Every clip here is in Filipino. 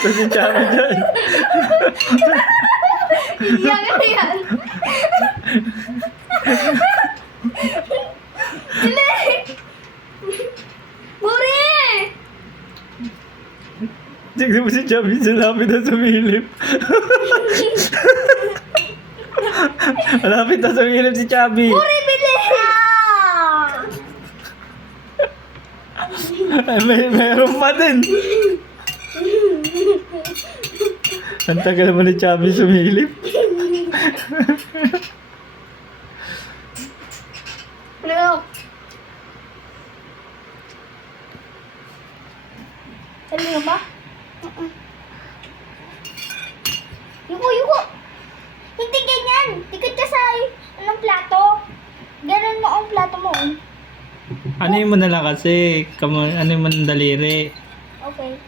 Ito si Chami dyan. Iyak na yan. Dali! Buri! Tignan mo si Chami sa lapit na sumilip. Malapit na sumilip si Chami. Buri, bilis! Meron pa din. Ang tagal mo ni Chami sumilip. Ano? Sali nga ba? Yuko, yuko! Hindi ganyan! Tikit ka sa anong plato. Ganon mo ang plato mo. Ano mo na lang kasi? Ano mo ng daliri? Okay.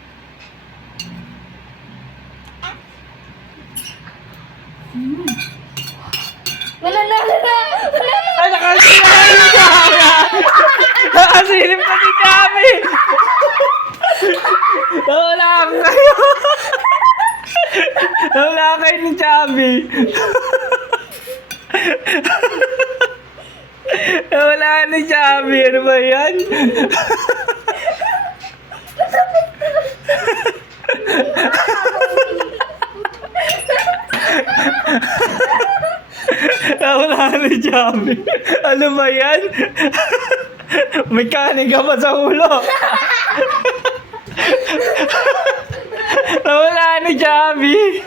Mananalo na! Ay, nakasilip si Chami! Nakasilip na si Chami! Nawala ako kayo! Nawala kayo ni Chami! Nawala ni Chami! Ano ba yan? Nawala ni Chami! Ano ba yan? May kanin ka pa sa ulo! Nawala ni Chami!